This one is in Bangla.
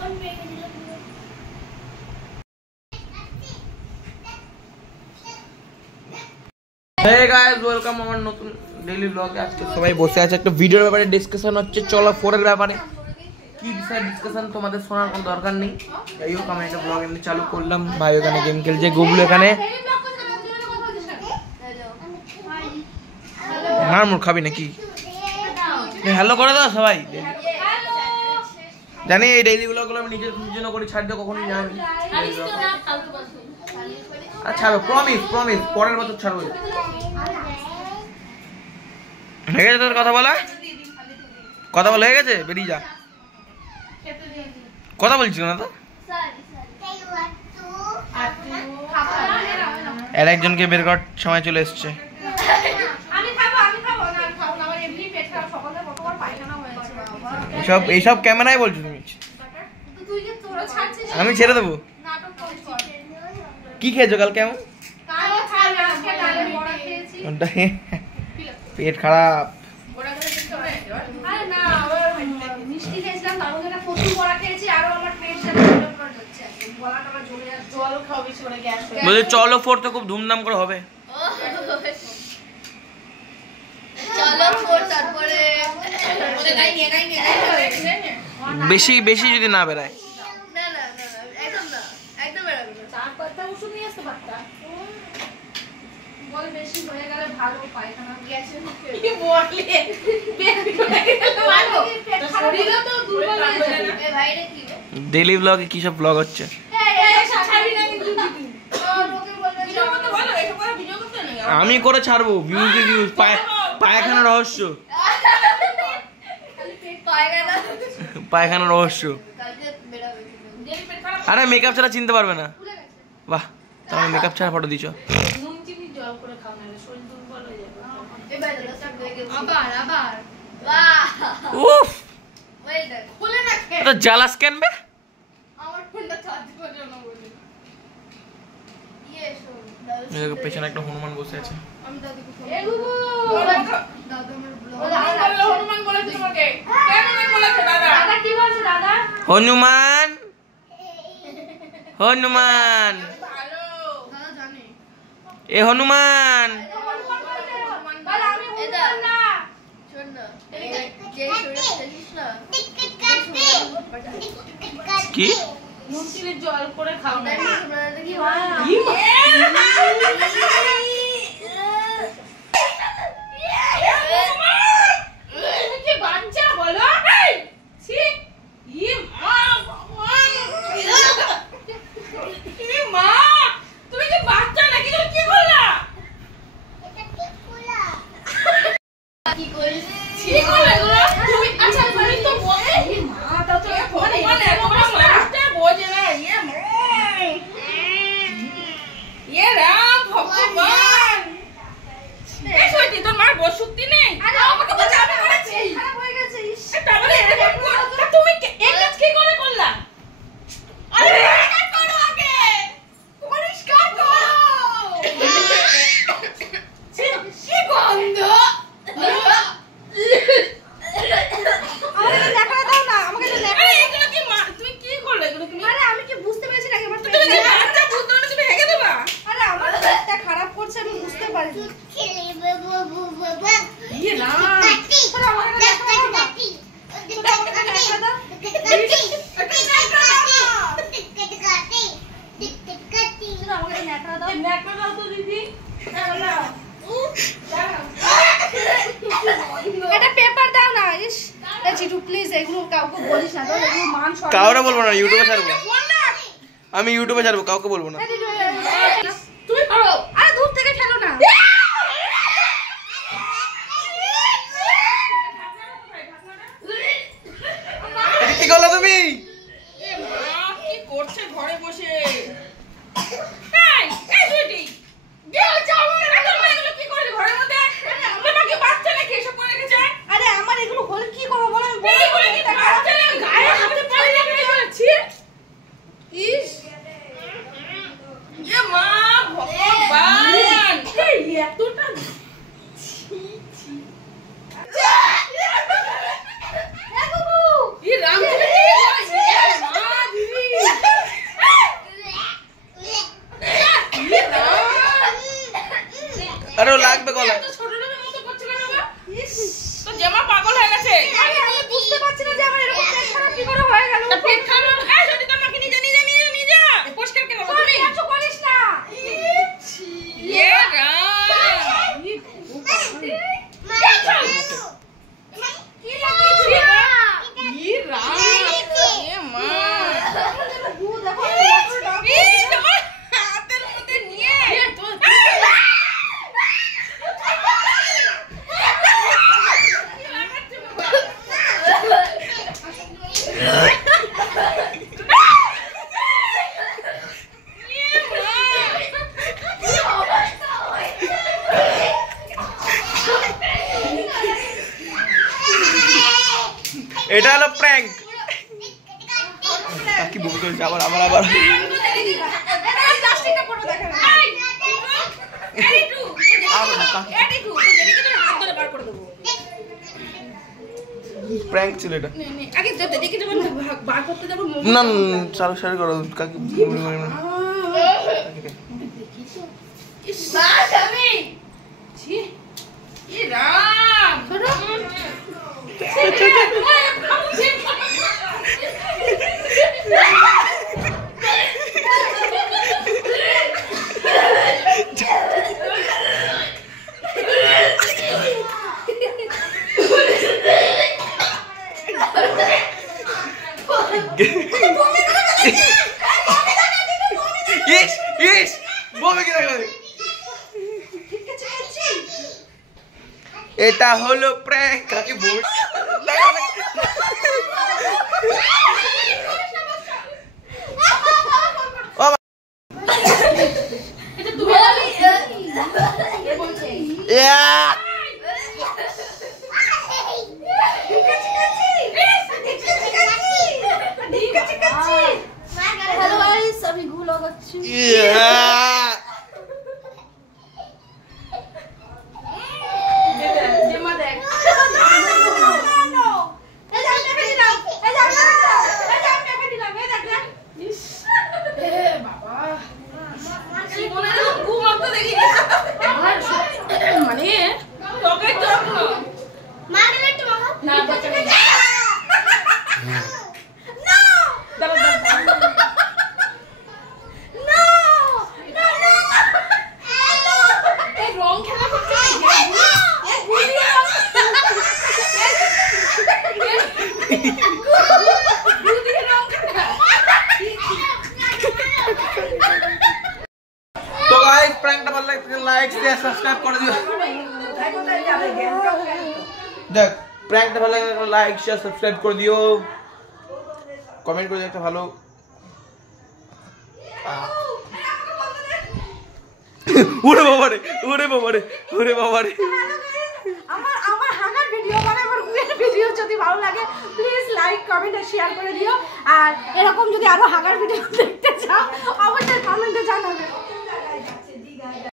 Hey guys, welcome আমার নতুন ডেইলি ব্লগে। আজকে সবাই বসে আছে, একটা ভিডিওর ব্যাপারে ডিসকাশন হচ্ছে, চলো 4 এর ব্যাপারে। কি বিষয় ডিসকাশন তোমাদের শোনার কোনো দরকার নেই, তাই হোক আমি একটা ব্লগ এমনি চালু করলাম। ভাই ওখানে গেম খেলছে, গুগল এখানে মার মুর খাবি নাকি? হ্যালো করে দাও সবাই। জানি এই ডেইলি ব্লগগুলো আমি নিজের খুশির জন্য করি, ছাড় দিয়ে কখনোই যাবে। আচ্ছা প্রমিস পরের বছর ছাড়বো। হয়ে গেছে তোর কথা বলা হয়ে গেছে, বেরিয়ে যা। কথা বলছিল না তো, আর একজনকে বের করার সময় চলে এসছে। এইসব ক্যামেরায় বলছো তুমি? আমি ছেড়ে দেবো। কি খেয়েছো কাল? কেমন পেট খারাপ? বলছি চলো 4 তো খুব ধুমধাম করে হবে। বেশি বেশি যদি না বেরায়। ডেইলি ব্লগে কি সব ব্লগ হচ্ছে? আমি করে ছাড়বো, ভিউজ পায়খানা রহস্য, পায়খানা রহস্য। আরে মেকআপ ছাড়া চিনতে পারবে না। বাহ, তুমি মেকআপ ছাড়া ফটো দিছো। উফ, এটা জালাস কেন বে? পেছনে একটা হনুমান বসে আছে। হনুমান হনুমান এ হনুমান কি জল করে খাও না? বাচ্চা বলো তুমি কি বাচ্চা নাকি? তুমি কি করলা? কি করিস? কি করলা তুমি? আচ্ছা তুমি তো বলে মা তা তো ফোন বলে তোমার মাস্টার বোঝে না। ये राम भगवान এই সত্যি তোর মার বড় শক্তি নেই। আরে আমাকে তো জানা করেছি, খারাপ হয়ে গেছে। তাহলে এরকম কর, তুমি এক কাজ কি করে করলা? আরে পরিষ্কার করো, আগে পরিষ্কার করো। কি গন্ধ! আমাকে দেখা দাও না, আমাকে তো দেখা। আরে এগুলো কি তুমি কি করলে? এগুলো তুমি? আরে আমি কি বুঝতে পেরেছি না এবার তুমি বাচ্চা বুঝতে না, তুমি হেগে দেবা। আরে আমার পেটটা খারাপ করছে, আমি বুঝতে পারিনি। ইয়ে না আরে আমাকে দেখা দাও না, আমাকে দেখা দাও। কাউকে বলবো না, ইউটিউবে ছাড়বো। আমি ইউটিউবে ছাড়বো, কাউকে বলবো না। তুমি করো। আরে দূর থেকে খেলো না। কি করলে তুমি? কি করছে ঘরে বসে? এটা হলো প্র্যাঙ্ক। কি ভুল করেছে আবার আবার আবার প্র্যাঙ্ক ছিল এটা। না চালু সারি করো কাকি এটা হলো প্র্যাঙ্ক কাকি ভুল তো গাইস প্র্যাঙ্কটা ভালো লাগলে লাইক শেয়ার সাবস্ক্রাইব করে দিও। দেখ প্র্যাঙ্কটা ভালো লাগলে লাইক শেয়ার সাবস্ক্রাইব করে দিও, কমেন্ট করে দিও একটা ভালো। ওরে বাবারে ওরে বাবারে ওরে বাবারে আমার হাগার ভিডিও মানে আমার গুয়ের ভিডিও যদি ভালো লাগে প্লিজ লাইক কমেন্ট আর শেয়ার করে দিও। আর এরকম যদি আরো হাগার ভিডিও দেখতে চাও